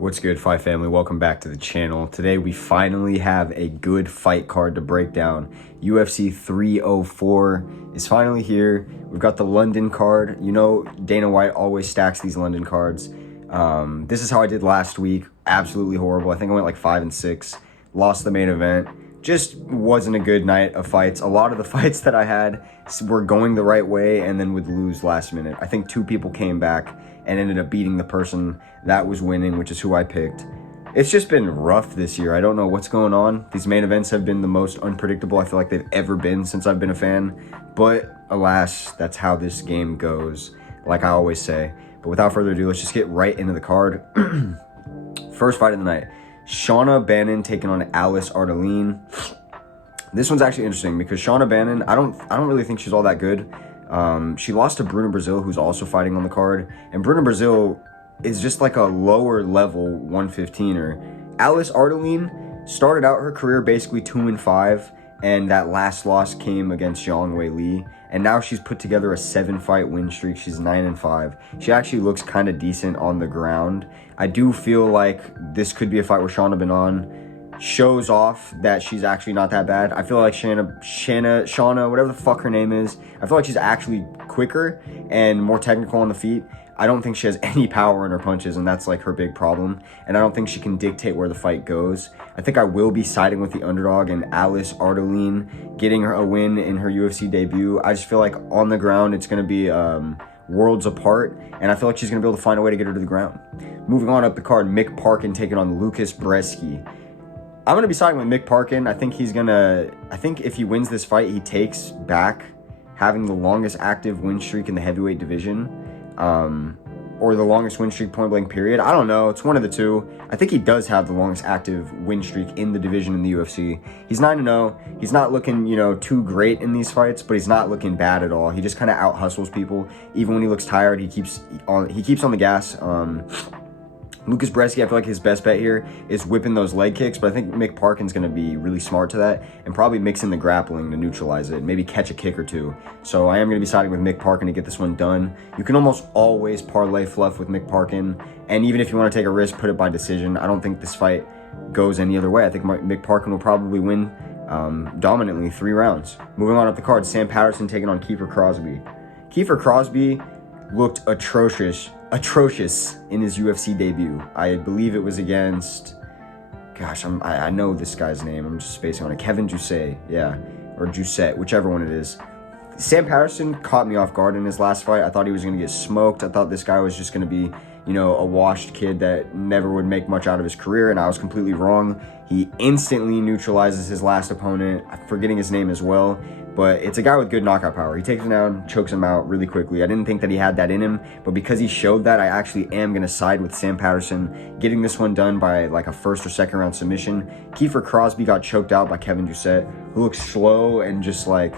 What's good, Fight Family? Welcome back to the channel. Today we finally have a good fight card to break down. UFC 304 is finally here. We've got the London card. You know, Dana White always stacks these London cards. This is how I did last week. Absolutely horrible. I think I went like 5-6. Lost the main event. Just wasn't a good night of fights. A lot of the fights that I had were going the right way and then would lose last minute. I think 2 people came back and ended up beating the person that was winning, which is who I picked. It's just been rough this year. I don't know what's going on. These main events have been the most unpredictable I feel like they've ever been since I've been a fan. But alas, that's how this game goes, like I always say. But without further ado, let's just get right into the card. First fight of the night. Shauna Bannon taking on Alice Ardaline. This one's actually interesting because Shauna Bannon, I don't really think she's all that good. She lost to Bruna Brazil, who's also fighting on the card. And Bruna Brazil is just like a lower level 115er. Alice Ardaline started out her career basically 2-5, and that last loss came against Zhang Weili. And now she's put together a 7-fight win streak. She's 9-5. She actually looks kind of decent on the ground. I do feel like this could be a fight where Shauna Bannon shows off that she's actually not that bad. I feel like Shauna, whatever the fuck her name is, I feel like she's actually quicker and more technical on the feet. I don't think she has any power in her punches, and that's like her big problem. And I don't think she can dictate where the fight goes. I think I will be siding with the underdog and Alice Ardaline getting her a win in her UFC debut. I just feel like on the ground it's going to be worlds apart, and I feel like she's going to be able to find a way to get her to the ground. Moving on up the card, Mick Parkin taking on Lucas Bresky. I'm going to be siding with Mick Parkin. I think if he wins this fight, he takes back having the longest active win streak in the heavyweight division, or the longest win streak point blank period. I don't know. It's one of the two. I think he does have the longest active win streak in the division in the UFC. He's 9-0. He's not looking, too great in these fights, but he's not looking bad at all. He just kind of out hustles people. Even when he looks tired, he keeps on the gas. Lucas Bresky, I feel like his best bet here is whipping those leg kicks, but I think Mick Parkin's going to be really smart to that and probably mix in the grappling to neutralize it, maybe catch a kick or two. So I am going to be siding with Mick Parkin to get this one done. You can almost always parlay fluff with Mick Parkin, and even if you want to take a risk, put it by decision. I don't think this fight goes any other way. I think Mick Parkin will probably win dominantly 3 rounds. Moving on up the card, Sam Patterson taking on Kiefer Crosby. Kiefer Crosby looked atrocious in his UFC debut. I believe it was against, I know this guy's name. I'm just spacing on it. Kevin Jousset, yeah, or Jousset, whichever one it is. Sam Patterson caught me off guard in his last fight. I thought he was going to get smoked. I thought this guy was just going to be, a washed kid that never would make much out of his career, and I was completely wrong. He instantly neutralizes his last opponent. I'm forgetting his name as well, but it's a guy with good knockout power. He takes him down, chokes him out really quickly. I didn't think that he had that in him, but because he showed that, I actually am going to side with Sam Patterson, getting this one done by like a 1st or 2nd round submission. Kiefer Crosby got choked out by Kevin Jousset, who looks slow and just like,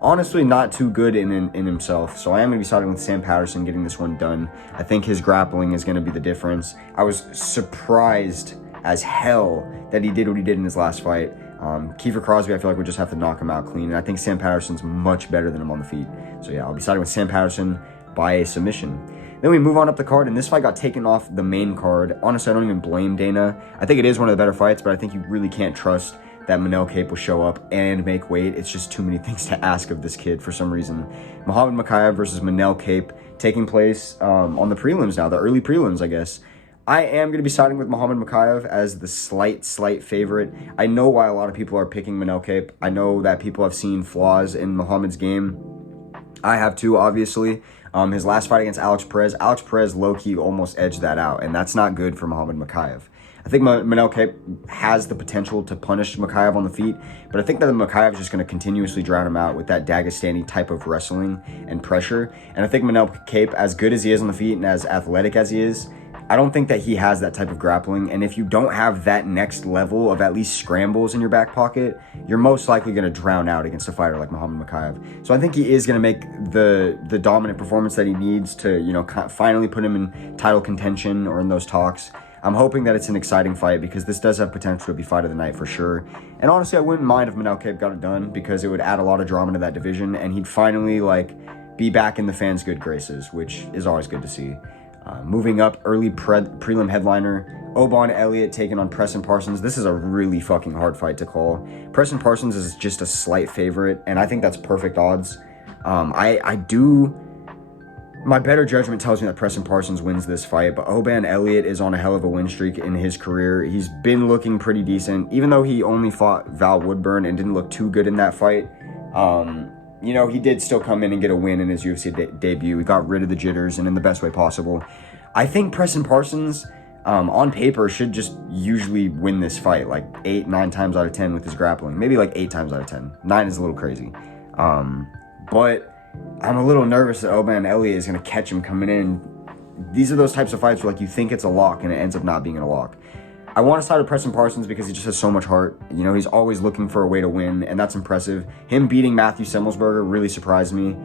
honestly not too good in himself. So I am going to be siding with Sam Patterson getting this one done. I think his grappling is going to be the difference. I was surprised as hell that he did what he did in his last fight. Kiefer Crosby, I feel like we just have to knock him out clean. And I think Sam Patterson's much better than him on the feet. So yeah, I'll be siding with Sam Patterson by a submission. Then we move on up the card, and this fight got taken off the main card. Honestly, I don't even blame Dana. I think it is one of the better fights, but I think you really can't trust that Manel Kape will show up and make weight. It's just too many things to ask of this kid for some reason. Muhammad Mokaev versus Manel Kape taking place on the prelims now, the early prelims, I guess. I am going to be siding with Muhammad Mokaev as the slight favorite. I know why a lot of people are picking Manel Kape. I know that people have seen flaws in Muhammad's game. I have too, obviously. His last fight against Alex Perez low-key almost edged that out, and that's not good for Muhammad Mokaev. I think Manel Kape has the potential to punish Mokaev on the feet, but I think that Mokaev is just going to continuously drown him out with that Dagestani type of wrestling and pressure. And I think Manel Kape, as good as he is on the feet and as athletic as he is, I don't think that he has that type of grappling. And if you don't have that next level of at least scrambles in your back pocket, you're most likely going to drown out against a fighter like Muhammad Mokaev. So I think he is going to make the dominant performance that he needs to, finally put him in title contention or in those talks. I'm hoping that it's an exciting fight because this does have potential to be fight of the night for sure. And honestly, I wouldn't mind if Manel Kape got it done because it would add a lot of drama to that division and he'd finally be back in the fans' good graces, which is always good to see. Moving up, early prelim headliner, Oban Elliott taking on Preston Parsons. This is a really fucking hard fight to call. Preston Parsons is just a slight favorite, and I think that's perfect odds. My better judgment tells me that Preston Parsons wins this fight, but Oban Elliott is on a hell of a win streak in his career. He's been looking pretty decent, even though he only fought Val Woodburn and didn't look too good in that fight. He did still come in and get a win in his UFC debut. He got rid of the jitters and in the best way possible. I think Preston Parsons, on paper, should just usually win this fight like 8-9 times out of 10 with his grappling. Maybe like 8 times out of 10. 9 is a little crazy. But I'm a little nervous that Oban Elliott is going to catch him coming in. These are those types of fights where like you think it's a lock and it ends up not being a lock. I want to side with Preston Parsons because he just has so much heart. He's always looking for a way to win, and that's impressive. Him beating Matthew Semelsberger really surprised me.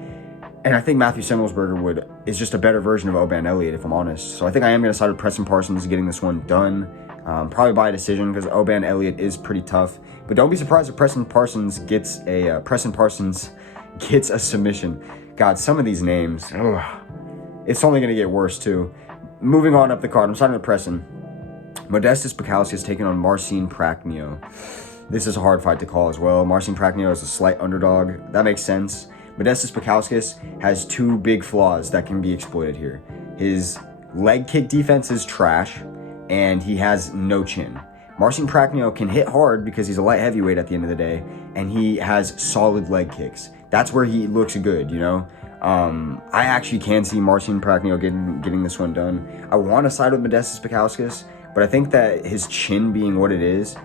And I think Matthew Semelsberger is just a better version of Oban Elliott, if I'm honest. So I think I am going to side with Preston Parsons getting this one done. Probably by a decision because Oban Elliott is pretty tough. But don't be surprised if Preston Parsons gets a submission. God, some of these names, it's only going to get worse too. Moving on up the card, I'm starting with Preston. Modestas Bukauskas taking on Marcin Prachnio. This is a hard fight to call as well. Marcin Prachnio is a slight underdog. That makes sense. Modestas Bukauskas has 2 big flaws that can be exploited here. His leg kick defense is trash, and he has no chin. Marcin Prachnio can hit hard because he's a light heavyweight at the end of the day, and he has solid leg kicks. That's where he looks good, I actually can see Marcin Prachnio getting this one done. I want to side with Modestas Bukauskas, but I think that his chin being what it is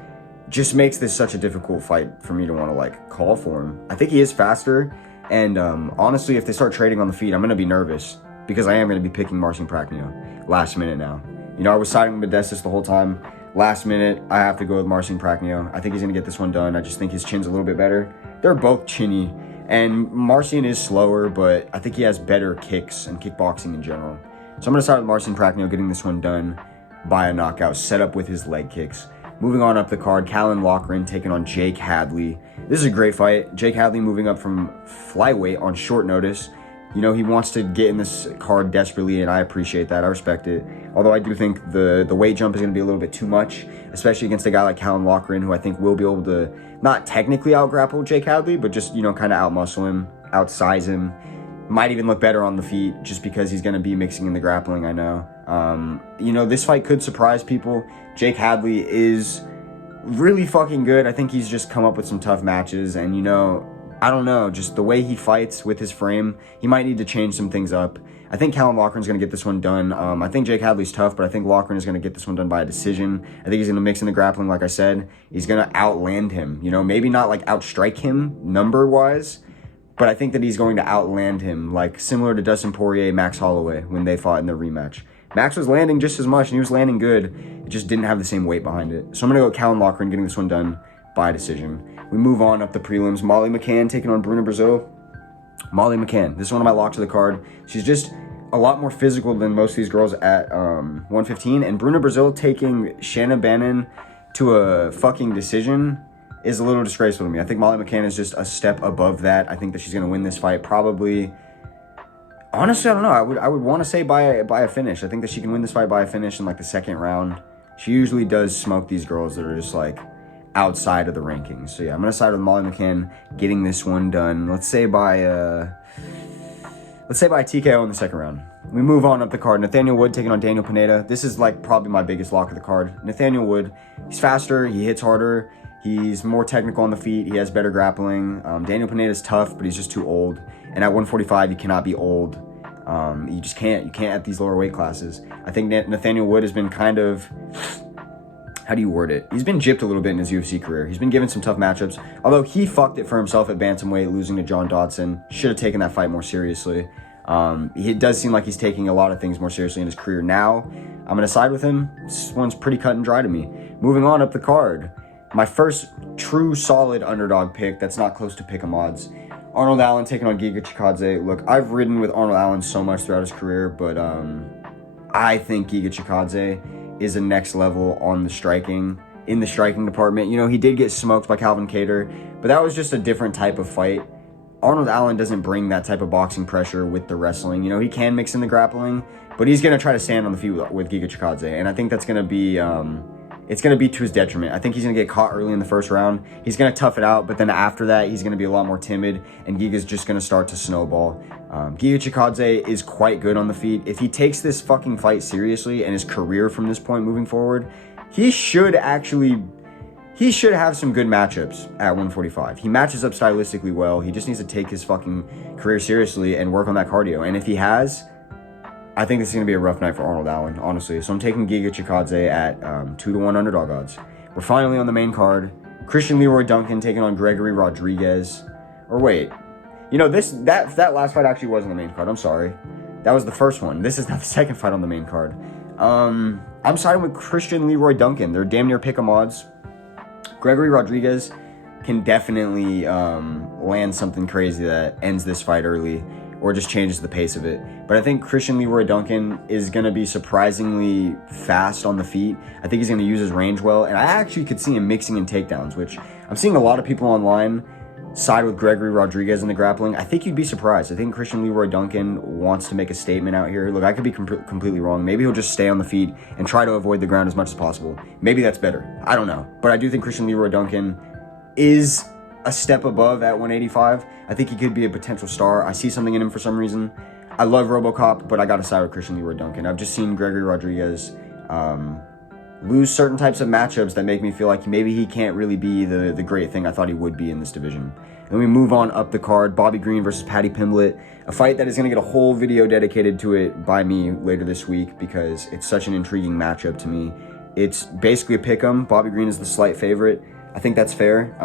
just makes this such a difficult fight for me to want to call for him. I think he is faster, and honestly, if they start trading on the feet, I'm going to be nervous because I am going to be picking Marcin Prachnio last minute now. I was siding with Modestas the whole time. Last minute, I have to go with Marcin Prachnio. I think he's going to get this one done. I just think his chin's a little bit better. They're both chinny, and Marcin is slower, but I think he has better kicks and kickboxing in general. So I'm going to side with Marcin Prachnio getting this one done by a knockout, set up with his leg kicks. Moving on up the card, Callan Loughran taking on Jake Hadley. This is a great fight. Jake Hadley moving up from flyweight on short notice. He wants to get in this card desperately, and I appreciate that. I respect it. Although I do think the weight jump is going to be a little bit too much, especially against a guy like Callan Loughran, who I think will be able to not technically out-grapple Jake Hadley, but just, kind of out-muscle him, outsize him. Might even look better on the feet just because he's going to be mixing in the grappling, I know. This fight could surprise people. Jake Hadley is really fucking good. I think he's just come up with some tough matches, and I don't know, just the way he fights with his frame, he might need to change some things up. I think Callan Loughran's going to get this one done. I think Jake Hadley's tough, but I think Loughran is going to get this one done by a decision. I think he's going to mix in the grappling, like I said. He's going to outland him, maybe not outstrike him number-wise, but I think that he's going to outland him, similar to Dustin Poirier, Max Holloway, when they fought in their rematch. Max was landing just as much, and he was landing good. It just didn't have the same weight behind it. So I'm going to go with Callan Loughran getting this one done by decision. We move on up the prelims. Molly McCann taking on Bruna Brazil. Molly McCann, this is one of my locks of the card. She's just a lot more physical than most of these girls at 115. And Bruna Brazil taking Shanna Bannon to a fucking decision is a little disgraceful to me. I think Molly McCann is just a step above that. I think that she's going to win this fight probably. Honestly, I don't know. I would want to say by a finish. I think that she can win this fight by a finish in the second round. She usually does smoke these girls that are just outside of the rankings. So yeah, I'm gonna side with Molly McCann getting this one done. Let's say by TKO in the second round. We move on up the card. Nathaniel Wood taking on Daniel Pineda. This is probably my biggest lock of the card. Nathaniel Wood, he's faster, he hits harder, he's more technical on the feet, he has better grappling. Daniel Pineda's tough, but he's just too old. And at 145, you cannot be old. You just can't. You can't at these lower weight classes. I think Nathaniel Wood has been kind of, how do you word it? He's been gypped a little bit in his UFC career. He's been given some tough matchups. Although he fucked it for himself at bantamweight, losing to John Dodson. Should have taken that fight more seriously. It does seem like he's taking a lot of things more seriously in his career now. I'm going to side with him. This one's pretty cut and dry to me. Moving on up the card. My first true solid underdog pick that's not close to pick'em odds. Arnold Allen taking on Giga Chikadze. Look, I've ridden with Arnold Allen so much throughout his career, but I think Giga Chikadze is a next level in the striking department. He did get smoked by Calvin Kattar, but that was just a different type of fight. Arnold Allen doesn't bring that type of boxing pressure with the wrestling. You know, he can mix in the grappling, but he's going to try to stand on the feet with Giga Chikadze, and I think that's going to be, it's going to be to his detriment. I think he's going to get caught early in the first round. He's going to tough it out, but then after that, he's going to be a lot more timid, and Giga's just going to start to snowball. Giga Chikadze is quite good on the feet. If he takes this fucking fight seriously and his career from this point moving forward, he should have some good matchups at 145. He matches up stylistically well. He just needs to take his fucking career seriously and work on that cardio. And if he has, I think this is going to be a rough night for Arnold Allen, honestly. So I'm taking Giga Chikadze at 2-1 underdog odds. We're finally on the main card. Christian Leroy Duncan taking on Gregory Rodriguez. Or wait, you know, that last fight actually was on the main card. I'm sorry. That was the first one. This is not the second fight on the main card. I'm siding with Christian Leroy Duncan. They're damn near pick 'em odds. Gregory Rodriguez can definitely land something crazy that ends this fight early or just changes the pace of it. But I think Christian Leroy Duncan is going to be surprisingly fast on the feet. I think he's going to use his range well. And I actually could see him mixing in takedowns, which I'm seeing a lot of people online side with Gregory Rodriguez in the grappling. I think you'd be surprised. I think Christian Leroy Duncan wants to make a statement out here. Look, I could be completely wrong. Maybe he'll just stay on the feet and try to avoid the ground as much as possible. Maybe that's better. I don't know. But I do think Christian Leroy Duncan is a step above at 185. I think he could be a potential star. I see something in him for some reason. I love RoboCop, but I got to side with Christian Leroy Duncan. I've just seen Gregory Rodriguez lose certain types of matchups that make me feel like maybe he can't really be the great thing I thought he would be in this division. Then we move on up the card, Bobby Green versus Paddy Pimblett, a fight that is going to get a whole video dedicated to it by me later this week because it's such an intriguing matchup to me. It's basically a pick-em. Bobby Green is the slight favorite. I think that's fair.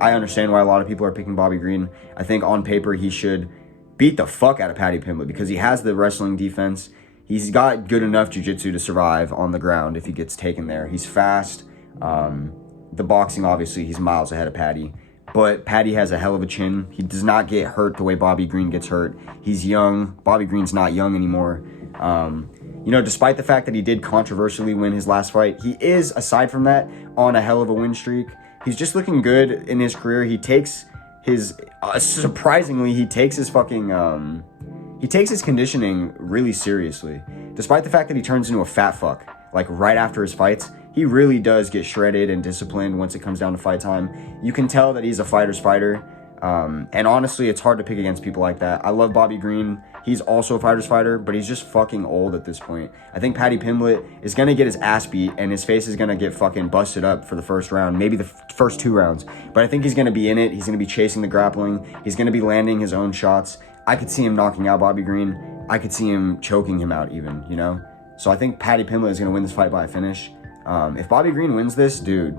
I understand why a lot of people are picking Bobby Green. I think on paper he should beat the fuck out of Paddy Pimblett because he has the wrestling defense. He's got good enough jiu-jitsu to survive on the ground if he gets taken there. He's fast. The boxing, obviously, he's miles ahead of Paddy. But Paddy has a hell of a chin. He does not get hurt the way Bobby Green gets hurt. He's young. Bobby Green's not young anymore. You know, despite the fact that he did controversially win his last fight, he is, aside from that, on a hell of a win streak. He's just looking good in his career. He takes his, surprisingly, he takes his fucking, he takes his conditioning really seriously. Despite the fact that he turns into a fat fuck, like right after his fights, he really does get shredded and disciplined once it comes down to fight time. You can tell that he's a fighter's fighter. And honestly, it's hard to pick against people like that. I love Bobby Green. He's also a fighter's fighter, but he's just fucking old at this point. I think Paddy Pimblett is going to get his ass beat, and his face is going to get fucking busted up for the first round, maybe the first 2 rounds. But I think he's going to be in it. He's going to be chasing the grappling. He's going to be landing his own shots. I could see him knocking out Bobby Green. I could see him choking him out even, you know? So I think Paddy Pimblett is going to win this fight by a finish. If Bobby Green wins this, dude,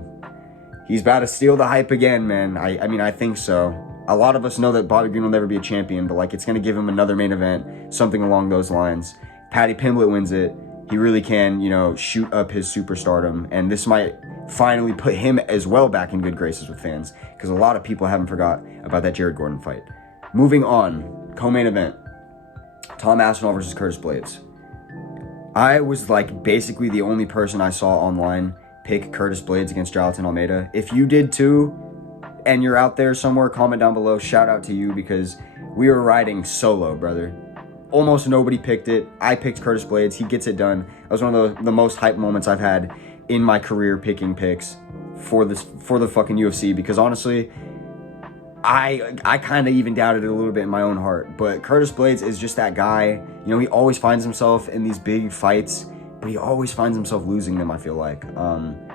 he's about to steal the hype again, man. I mean, I think so. A lot of us know that Bobby Green will never be a champion, but like it's going to give him another main event, something along those lines. Paddy Pimblett wins it. He really can, you know, shoot up his superstardom, and this might finally put him as well back in good graces with fans because a lot of people haven't forgot about that Jared Gordon fight. Moving on, co-main event, Tom Aspinall versus Curtis Blades. I was like basically the only person I saw online pick Curtis Blades against Jonathan Almeida. If you did too, and you're out there somewhere, comment down below. Shout out to you because we were riding solo, brother. Almost nobody picked it. I picked Curtis Blades. He gets it done. That was one of the most hype moments I've had in my career picking picks for the fucking UFC because honestly, I kind of even doubted it a little bit in my own heart. But Curtis Blades is just that guy. You know, he always finds himself in these big fights, but he always finds himself losing them, I feel like.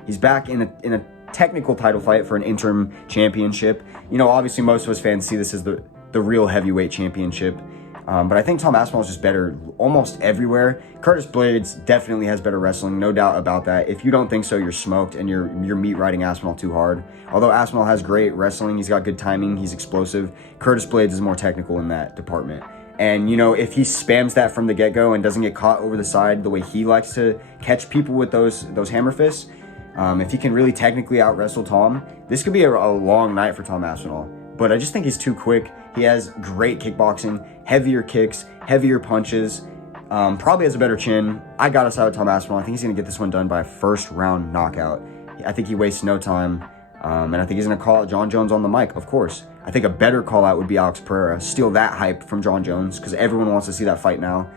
He's back in a technical title fight for an interim championship. You know, obviously most of us fans see this as the real heavyweight championship. But I think Tom Aspinall is just better almost everywhere. Curtis Blades definitely has better wrestling, no doubt about that. If you don't think so, you're smoked and you're meat riding Aspinall too hard. Although Aspinall has great wrestling, he's got good timing, he's explosive. Curtis Blades is more technical in that department. And, you know, if he spams that from the get-go and doesn't get caught over the side the way he likes to catch people with those hammer fists, if he can really technically out-wrestle Tom, this could be a long night for Tom Aspinall. But I just think he's too quick. He has great kickboxing, heavier kicks, heavier punches, probably has a better chin. I got to side with Tom Aspinall. I think he's going to get this one done by a first-round knockout. I think he wastes no time, and I think he's going to call out John Jones on the mic, of course. I think a better call out would be Alex Pereira. Steal that hype from John Jones, because everyone wants to see that fight now.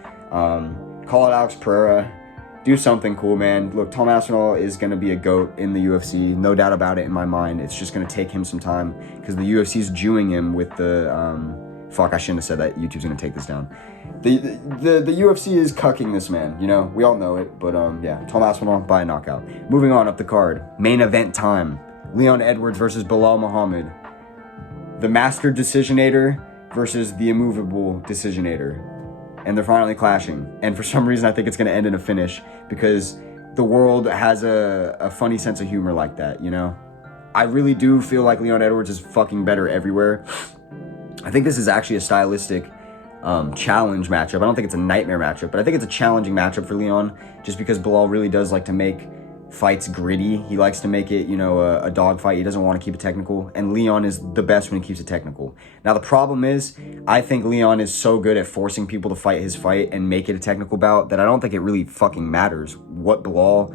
Call out Alex Pereira. Do something cool, man. Look, Tom Aspinall is going to be a GOAT in the UFC. No doubt about it in my mind. It's just going to take him some time, because the UFC is Jewing him with the... fuck, I shouldn't have said that. YouTube's going to take this down. The UFC is cucking this man, you know? We all know it, but yeah. Tom Aspinall by a knockout. Moving on up the card. Main event time. Leon Edwards versus Bilal Muhammad. The master decisionator versus the immovable decisionator. And they're finally clashing. And for some reason, I think it's going to end in a finish, because the world has a funny sense of humor like that, you know? I really do feel like Leon Edwards is fucking better everywhere. I think this is actually a stylistic challenge matchup. I don't think it's a nightmare matchup, but I think it's a challenging matchup for Leon, just because Bilal really does like to make fights gritty. He likes to make it, you know, a dog fight. He doesn't want to keep it technical, and Leon is the best when he keeps it technical. Now, the problem is, I think Leon is so good at forcing people to fight his fight and make it a technical bout that I don't think it really fucking matters what Bilal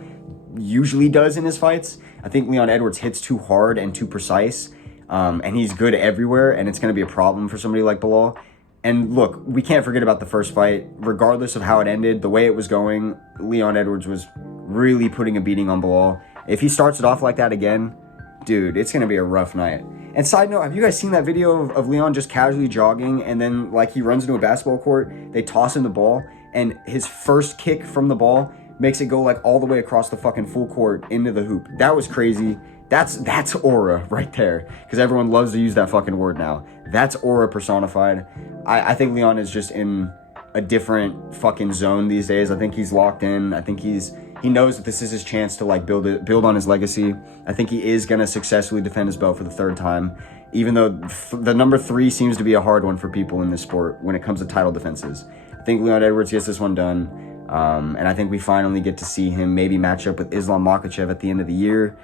usually does in his fights. I think Leon Edwards hits too hard and too precise, and he's good everywhere, and it's going to be a problem for somebody like Bilal. And look, we can't forget about the first fight. Regardless of how it ended, the way it was going, Leon Edwards was really putting a beating on Bilal. If he starts it off like that again, dude, it's going to be a rough night. And side note, have you guys seen that video of Leon just casually jogging, and then like he runs into a basketball court, they toss him the ball, and his first kick from the ball makes it go like all the way across the fucking full court into the hoop? That was crazy. That's aura right there, because everyone loves to use that fucking word now. That's aura personified. I think Leon is just in a different fucking zone these days. I think he's locked in. I think he knows that this is his chance to like build on his legacy. I think he is gonna successfully defend his belt for the third time, even though the number 3 seems to be a hard one for people in this sport when it comes to title defenses. I think Leon Edwards gets this one done, and I think we finally get to see him maybe match up with Islam Makhachev at the end of the year.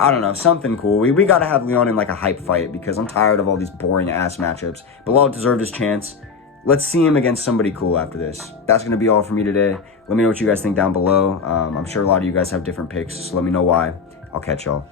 I don't know, something cool. We got to have Leon in like a hype fight, because I'm tired of all these boring ass matchups. Bilal deserved his chance. Let's see him against somebody cool after this. That's going to be all for me today. Let me know what you guys think down below. I'm sure a lot of you guys have different picks, so let me know why. I'll catch y'all.